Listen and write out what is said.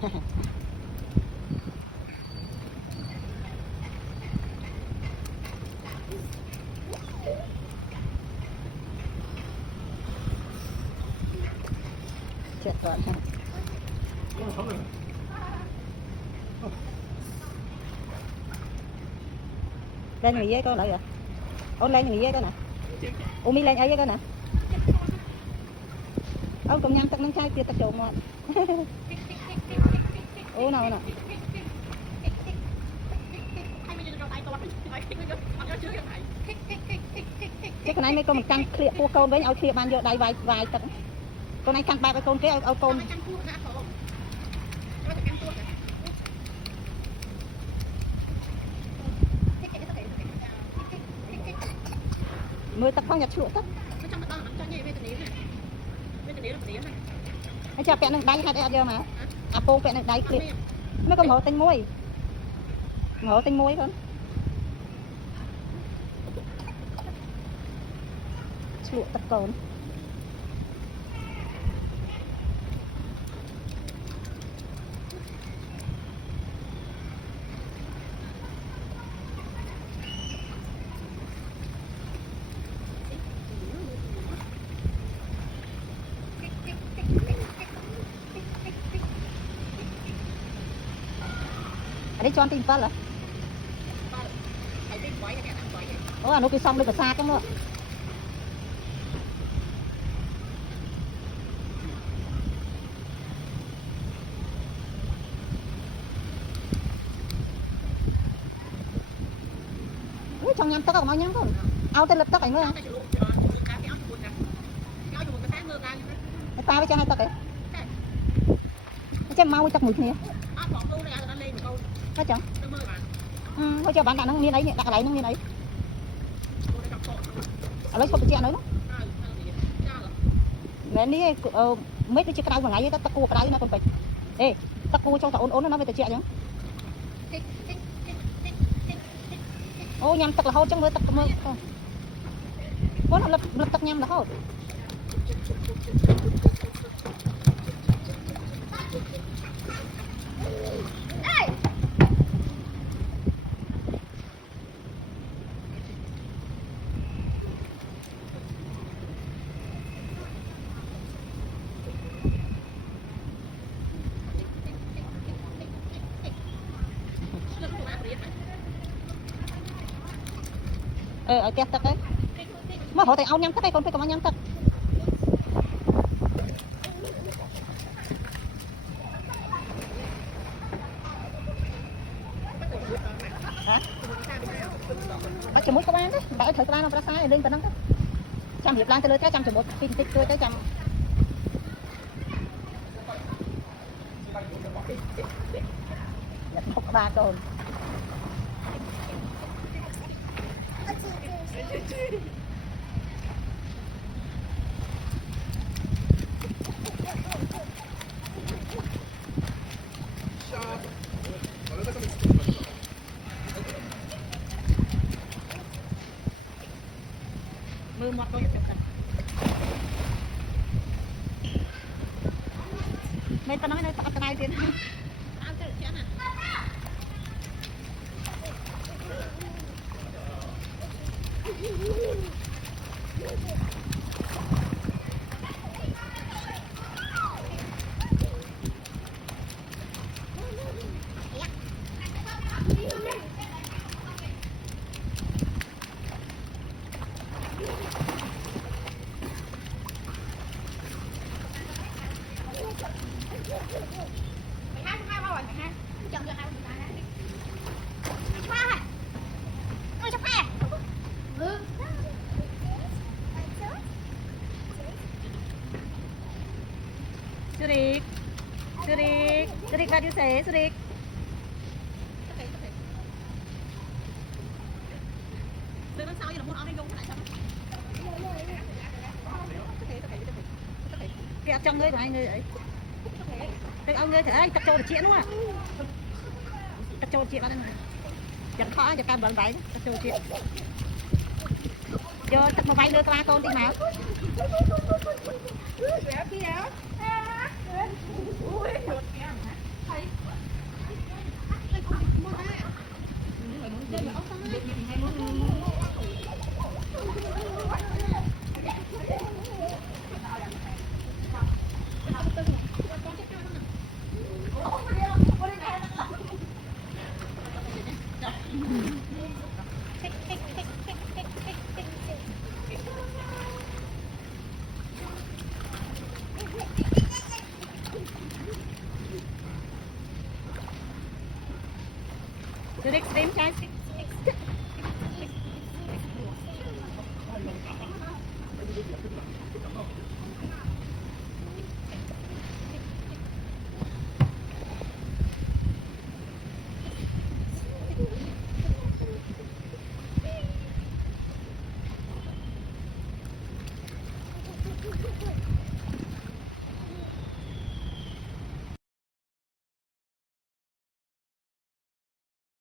Chết toàn ha. Lên người với con lại rồi. Ôn lên người với con nè. Ủa mi lên ấy với con nè. Ông công nhân tắc nâng chai kia tắc trộn mà. Ủa nào nè. Cái con này mấy con mình căng khịa của con với ao khịa ban vô đây vài tận. Con này căng ba cái con cái ao con. Mới tập phong nhặt chuột tất. Anh cho bẹn đằng đáy hay đây mà. À po bẹn đằng đáy clip. Mấy con ngộ tinh muối. Ngộ tinh muối không? Chuột tất con. Ở đây cho anh tìm phân hả? Ủa nó cứ xong đi cả xa không ạ? Trong nhắm tóc ở nhắm không? Ao tên lập tóc ảnh nữa hả? Ta với cho hai tóc ấy. Chắc mau tóc mùi nè. Có chẳng? Thôi cho bạn đã năng miên ấy, đặt lại năng miên ấy. Ở lấy số tiền nữa. Mẹ đi mấy cái chiếc cái vào ngày tắc cua cái đấy nó còn phải. Ê, tắc cua trong thảo ốn nó với tài chuyện nhá. Ô nhầm tắc là hôi trong với tắc mơ. Có nó lập tắc nhầm là hôi. Ở kẹt tắc ấy. Mà hỏi tại ao nhắm tắc hay còn phải cầm nhắm tắc. Hả? Ở chừng một các bạn đấy, bảo thời các bạn nó ra sai lên tận đó. Trăm hiệp lan tới lưới cái trăm chừng một kinh tích tôi tới trăm. Nhặt một ba con. Mưa mọt đâu chụp mấy tao nói tao cái này tiền Surik radio saya, Surik. Cái trong người này người ấy. Cái ông người thể tập trâu chuyện đúng không? Tập trâu chuyện bạn này. Chẳng khó cho cam vận vậy, tập trâu chuyện. Cho tập mà vay đưa qua con đi nào. Từ đây xem cha